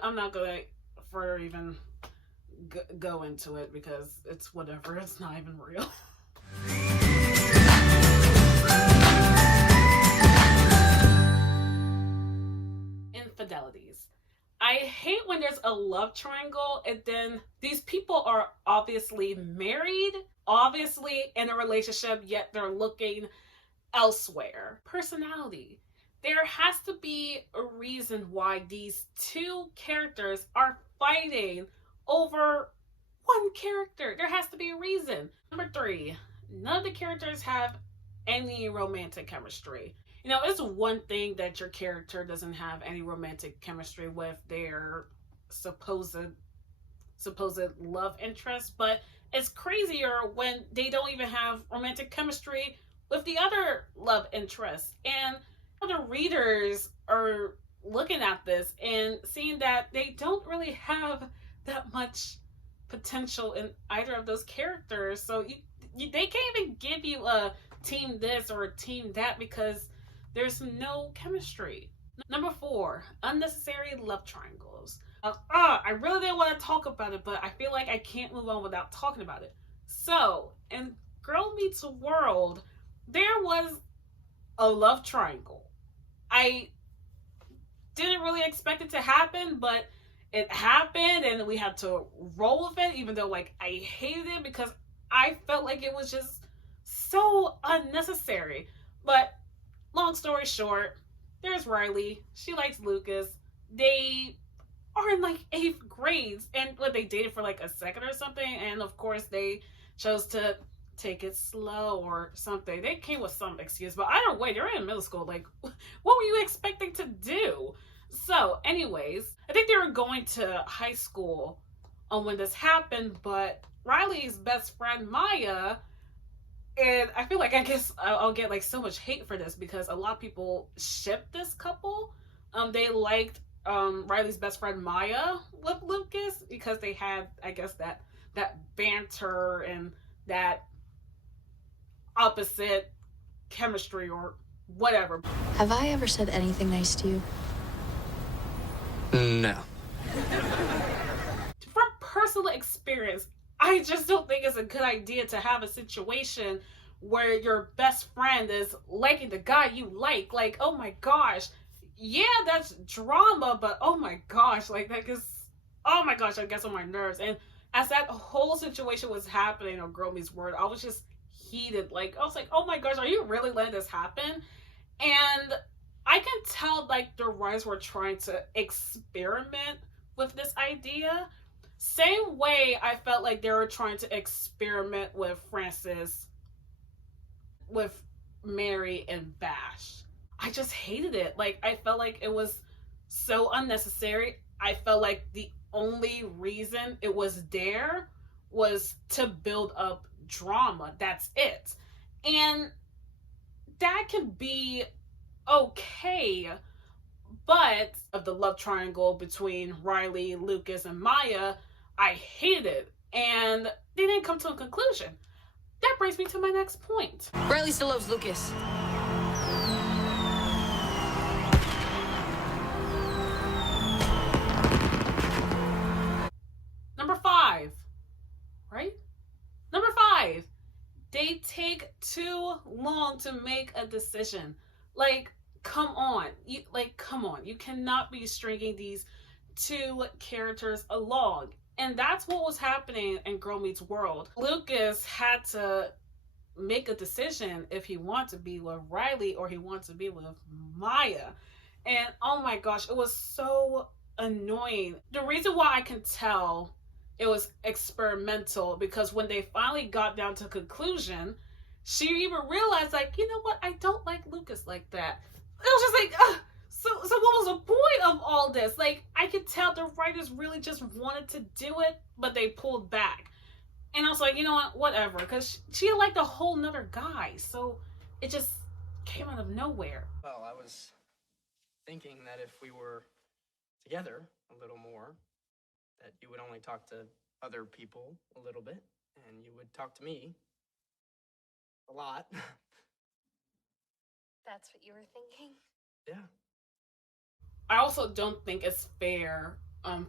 I'm not gonna further even go into it because it's whatever. It's not even real. Infidelities. I hate when there's a love triangle and then these people are obviously married, obviously in a relationship, yet they're looking elsewhere. Personality. There has to be a reason why these two characters are fighting over one character. There has to be a reason. Number three, none of the characters have any romantic chemistry. You know, it's one thing that your character doesn't have any romantic chemistry with their supposed supposed love interest, but it's crazier when they don't even have romantic chemistry with the other love interest. And other readers are looking at this and seeing that they don't really have that much potential in either of those characters. So they can't even give you a team this or a team that because there's no chemistry. Number four, unnecessary love triangles. I really didn't want to talk about it, but I feel like I can't move on without talking about it. So, in Girl Meets World, there was a love triangle. I didn't really expect it to happen, but it happened and we had to roll with it, even though like I hated it because I felt like it was just so unnecessary. But long story short, there's Riley. She likes Lucas. They are in like 8th grades and what they dated for like a second or something, and of course they chose to take it slow or something. They came with some excuse, but either way, they're in middle school. Like, what were you expecting to do? So, anyways, I think they were going to high school when this happened, but Riley's best friend Maya, and I feel like I guess I'll get like so much hate for this because a lot of people shipped this couple. They liked Riley's best friend Maya with Lucas because they had, I guess, that banter and that opposite chemistry or whatever. Have I ever said anything nice to you? No. From personal experience, I just don't think it's a good idea to have a situation where your best friend is liking the guy you like. Like, oh my gosh. Yeah, that's drama, but oh my gosh, like that is, oh my gosh, I gets on my nerves. And as that whole situation was happening on Girl Meets World, I was just heated. Like, I was like, oh my gosh, are you really letting this happen? And I can tell like the writers were trying to experiment with this idea. Same way I felt like they were trying to experiment with Francis, with Mary and Bash. I just hated it. Like, I felt like it was so unnecessary. I felt like the only reason it was there was to build up drama. That's it. And that can be okay, but of the love triangle between Riley, Lucas, and Maya, I hated it. And they didn't come to a conclusion. That brings me to my next point. Riley still loves Lucas. Number five, right? Number five, they take too long to make a decision. Like, come on. Come on. You cannot be stringing these two characters along. And that's what was happening in Girl Meets World. Lucas had to make a decision if he wanted to be with Riley or he wanted to be with Maya. And oh my gosh, it was so annoying. The reason why I can tell it was experimental because when they finally got down to conclusion, she even realized, like, you know what? I don't like Lucas like that. It was just like, so what was the point of all this? Like, I could tell the writers really just wanted to do it, but they pulled back. And I was like, you know what? Whatever. Because she liked a whole nother guy. So it just came out of nowhere. Well, I was thinking that if we were together a little more, that you would only talk to other people a little bit, and you would talk to me a lot. That's what you were thinking? Yeah. I also don't think it's fair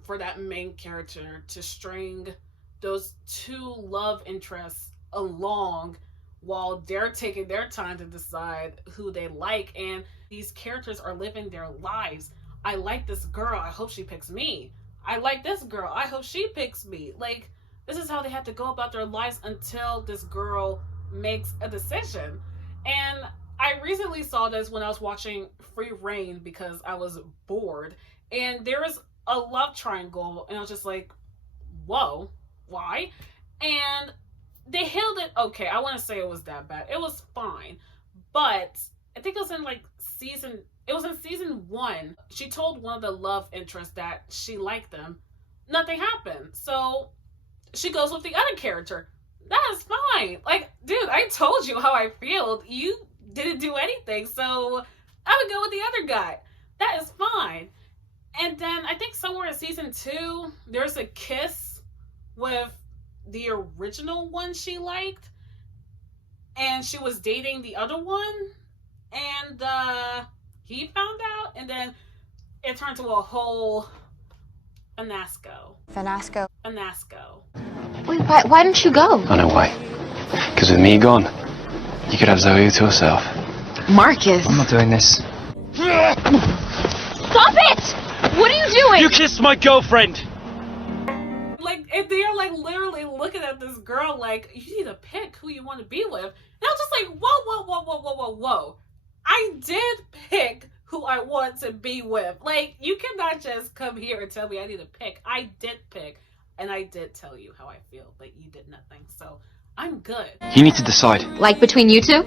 for that main character to string those two love interests along while they're taking their time to decide who they like, and these characters are living their lives. I like this girl, I hope she picks me. I like this girl, I hope she picks me. Like, this is how they have to go about their lives until this girl makes a decision. And I recently saw this when I was watching Free Reign because I was bored, and there was a love triangle, and I was just like, whoa, why? And they held it okay. I wouldn't say it was that bad. It was fine. But I think it was in season one. She told one of the love interests that she liked them. Nothing happened. So she goes with the other character. That is fine. Like, dude, I told you how I feel. You didn't do anything. So I would go with the other guy. That is fine. And then I think somewhere in season 2, there's a kiss with the original one she liked, and she was dating the other one, and he found out, and then it turned to a whole fiasco. Wait, why didn't you go? I know why. Because with me gone, you could have Zoe to yourself. Marcus. I'm not doing this. Stop it! What are you doing? You kissed my girlfriend! Like, if they're like literally looking at this girl like, you need to pick who you want to be with. And I was just like, whoa. I did pick who I want to be with. Like, you cannot just come here and tell me I need to pick. I did pick, and I did tell you how I feel, but you did nothing. So I'm good. You need to decide. Like between you two?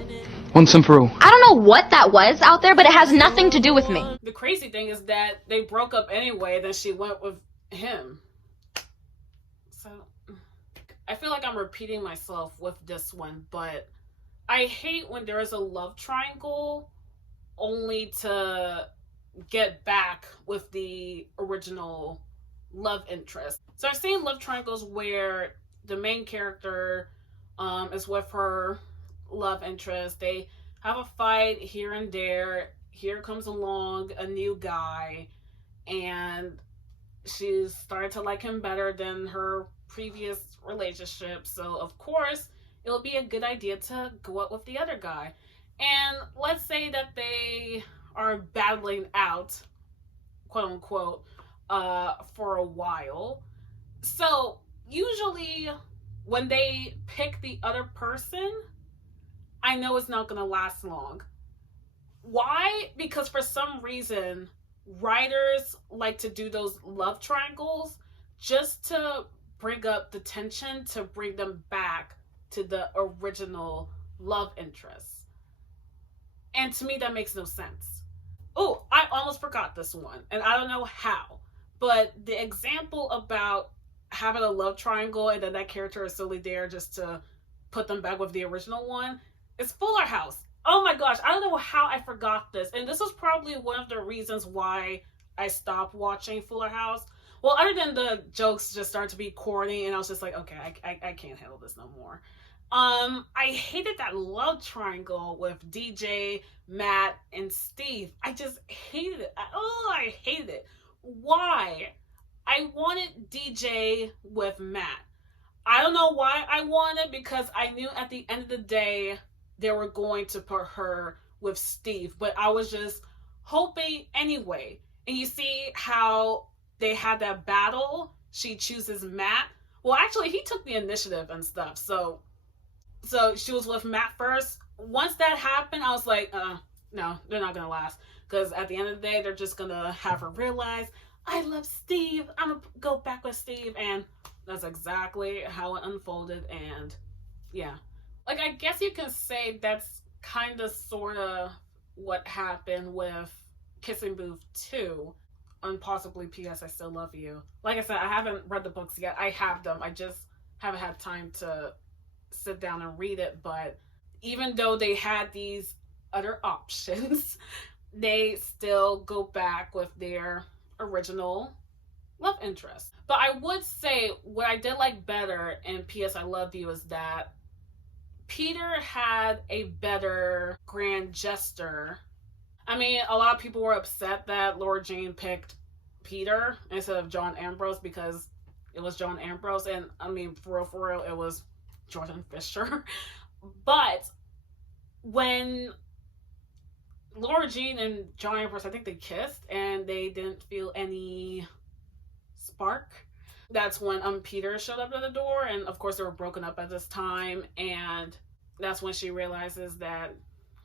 Once and for all. I don't know what that was out there, but it has nothing to do with me. The crazy thing is that they broke up anyway, then she went with him. So I feel like I'm repeating myself with this one, but I hate when there is a love triangle only to get back with the original love interest. So I've seen love triangles where the main character is with her love interest. They have a fight here and there. Here comes along a new guy, and she's started to like him better than her previous relationship. So of course it'll be a good idea to go out with the other guy. And let's say that they are battling out, quote unquote, for a while. So usually when they pick the other person, I know it's not going to last long. Why? Because for some reason, writers like to do those love triangles just to bring up the tension, to bring them back to the original love interest. And to me, that makes no sense. Oh, I almost forgot this one, and I don't know how, but the example about having a love triangle and then that character is solely there just to put them back with the original one is Fuller House. Oh my gosh, I don't know how I forgot this. And this was probably one of the reasons why I stopped watching Fuller House. Well, other than the jokes just started to be corny, and I was just like, okay, I can't handle this no more. I hated that love triangle with DJ, Matt, and Steve. I just hated it. I hated it. Why? I wanted DJ with Matt. I don't know why I wanted, because I knew at the end of the day they were going to put her with Steve, but I was just hoping anyway. And you see how they had that battle? She chooses Matt. Well, actually, he took the initiative and stuff, so she was with Matt first. Once that happened, I was like, no, they're not gonna last. Because at the end of the day, they're just gonna have her realize, I love Steve, I'm gonna go back with Steve. And that's exactly how it unfolded. And yeah, like, I guess you can say that's kind of sort of what happened with Kissing Booth 2, and possibly P.S. I Still Love You. Like I said, I haven't read the books yet. I have them, I just haven't had time to sit down and read it. But even though they had these other options, they still go back with their original love interest. But I would say what I did like better in P.S. I Love You is that Peter had a better grand gesture. I mean, a lot of people were upset that Laura Jean picked Peter instead of John Ambrose because it was John Ambrose, and I mean, for real, it was Jordan Fisher. But when Laura Jean and John Ambrose, I think they kissed and they didn't feel any spark. That's when Peter showed up at the door, and of course they were broken up at this time, and that's when she realizes that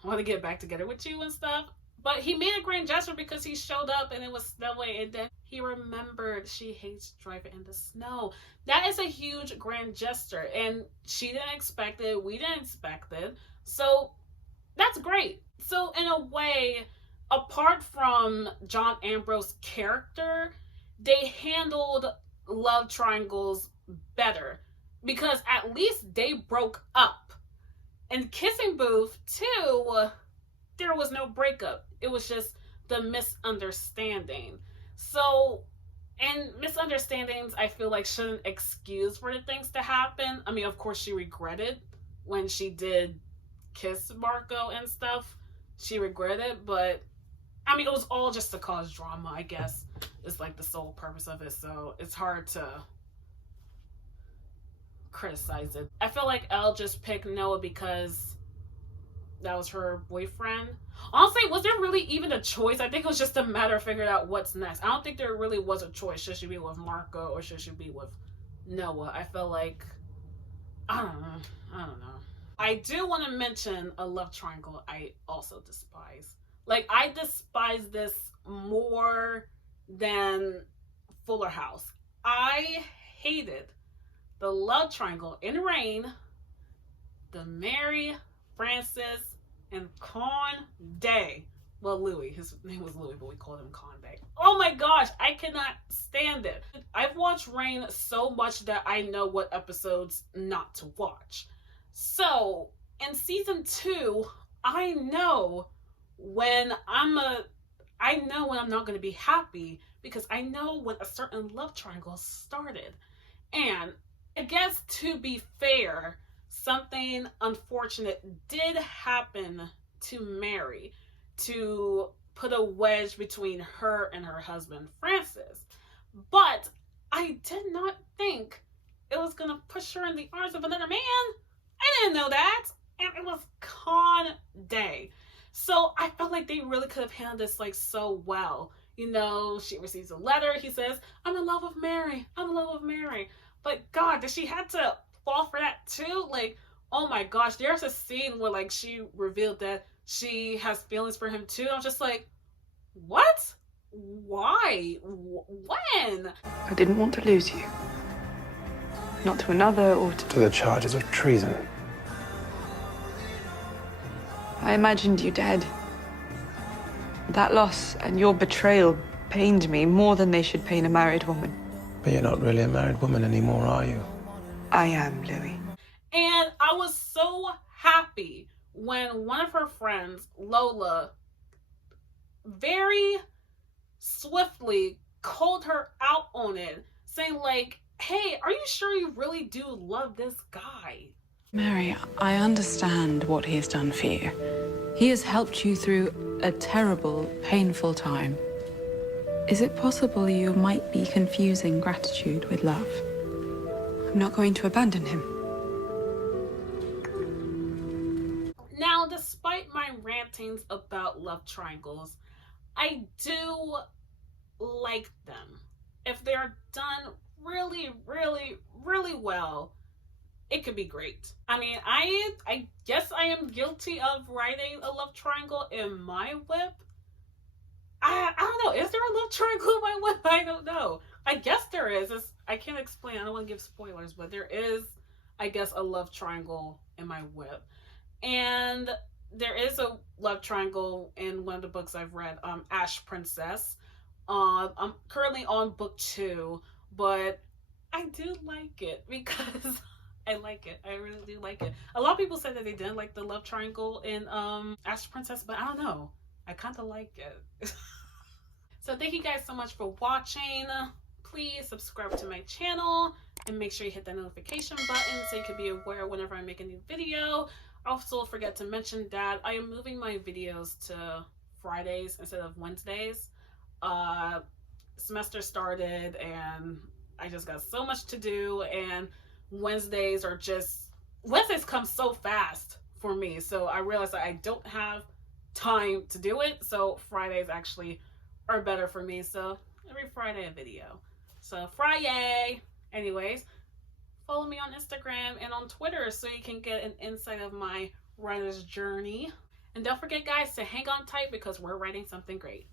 I want to get back together with you and stuff. But he made a grand gesture because he showed up and it was that way, and then he remembered she hates driving in the snow. That is a huge grand gesture, and she didn't expect it, we didn't expect it, so that's great. So in a way, apart from John Ambrose's character, they handled love triangles better because at least they broke up. In Kissing Booth 2, there was no breakup. It was just the misunderstanding. So, and misunderstandings, I feel like shouldn't excuse for the things to happen. I mean, of course, she regretted when she did kiss Marco and stuff. She regretted, but I mean, it was all just to cause drama, I guess. It's like the sole purpose of it, so it's hard to criticize it. I feel like Elle just picked Noah because that was her boyfriend. Honestly, was there really even a choice? I think it was just a matter of figuring out what's next. I don't think there really was a choice. Should she be with Marco or should she be with Noah? I feel like, I don't know. I do want to mention a love triangle I also despise. Like, I despise this more than Fuller House. I hated the love triangle in Rain, the Mary, Francis, and Conde. Well, Louis. His name was Louis, but we called him Conde. Oh my gosh, I cannot stand it. I've watched Rain so much that I know what episodes not to watch. So, in season 2, I know when I'm not going to be happy because I know when a certain love triangle started. And I guess to be fair, something unfortunate did happen to Mary to put a wedge between her and her husband, Francis. But I did not think it was going to push her in the arms of another man. I didn't know that. And it was Conde. So I felt like they really could have handled this like so well. You know, she receives a letter. He says, I'm in love with Mary. I'm in love with Mary. But God, did she have to fall for that too? Like, oh my gosh, there's a scene where like she revealed that she has feelings for him too. I'm just like, what? Why? When? I didn't want to lose you. Not to another or to... To the charges of treason. I imagined you dead. That loss and your betrayal pained me more than they should pain a married woman. But you're not really a married woman anymore, are you? I am, Louis. And I was so happy when one of her friends, Lola, very swiftly called her out on it, saying like, hey, are you sure you really do love this guy? Mary, I understand what he has done for you. He has helped you through a terrible, painful time. Is it possible you might be confusing gratitude with love? I'm not going to abandon him. Now, despite my rantings about love triangles, I do like them. If they're done really, really, really well, it could be great. I mean, I guess I am guilty of writing a love triangle in my whip. I don't know. Is there a love triangle in my whip? I don't know. I guess there is. I can't explain. I don't want to give spoilers, but there is, I guess, a love triangle in my whip. And there is a love triangle in one of the books I've read, Ash Princess. I'm currently on book 2, but I do like it because I like it. I really do like it. A lot of people said that they didn't like the love triangle in Ash Princess, but I don't know. I kind of like it. So thank you guys so much for watching. Please subscribe to my channel and make sure you hit that notification button so you can be aware whenever I make a new video. Also, forget to mention that I am moving my videos to Fridays instead of Wednesdays. semester started and I just got so much to do, and Wednesdays come so fast for me. So I realized that I don't have time to do it. So Fridays actually are better for me. So every Friday a video. So Friday. Anyways, follow me on Instagram and on Twitter so you can get an insight of my writer's journey. And don't forget, guys, to hang on tight because we're writing something great.